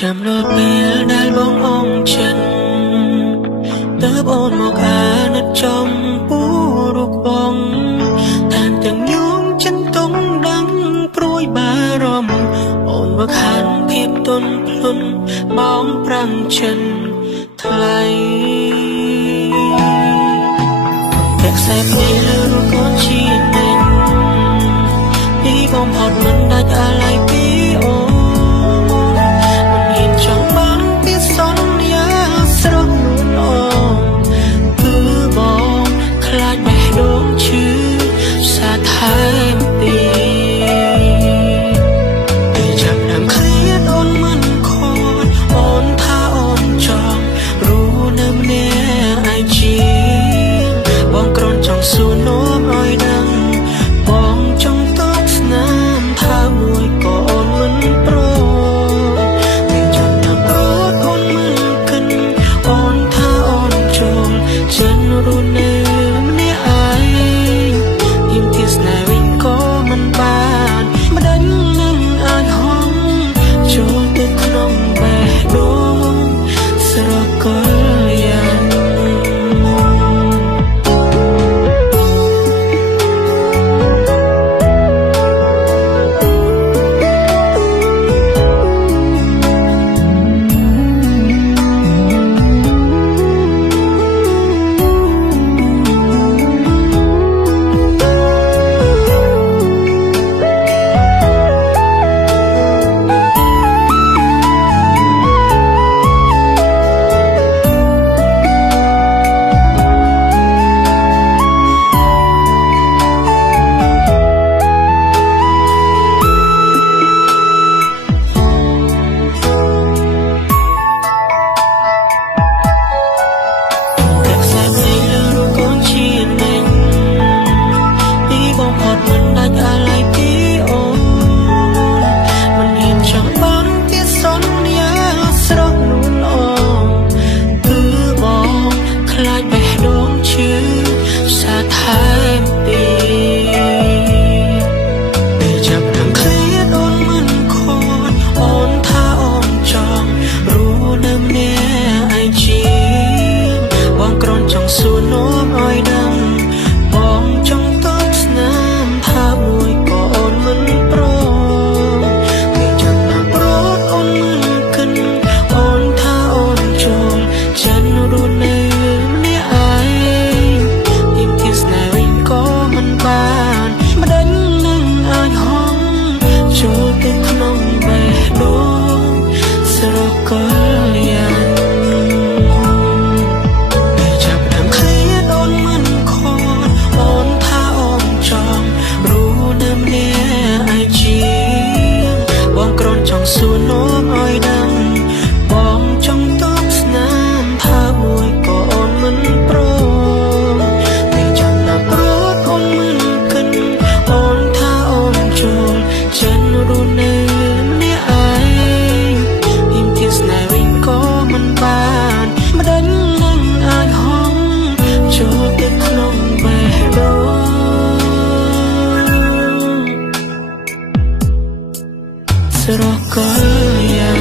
ចាំរត់ពេលដែលបងអងចិនទើបអូនមកអាណិតចំពោះរូបបងតាមទាំងញោមចិនតុងដឹងព្រួយបារម្ភអូនមកខានភាពទន់ភ្លន់បងប្រាំងចិនថ្លៃតែខ្សែភ្នែកលើរូបកូនជានិញពីបងផុតមិនដាច់អាឡ័យពីអូនសួរនាំឲ្យដឹងបងចង់តបស្នាមថាមួយក៏អូនមិនព្រមតែចាំណាប់រត់អូនមិនគិតអូនថាអូនចូលចិនរូននៅម្នាក់ឯងពីមទីស្នេហ៍វិញក៏មិនបានម្ដេចនឹងអាចហងចូលទៅក្នុងបេះដូងស្រកកល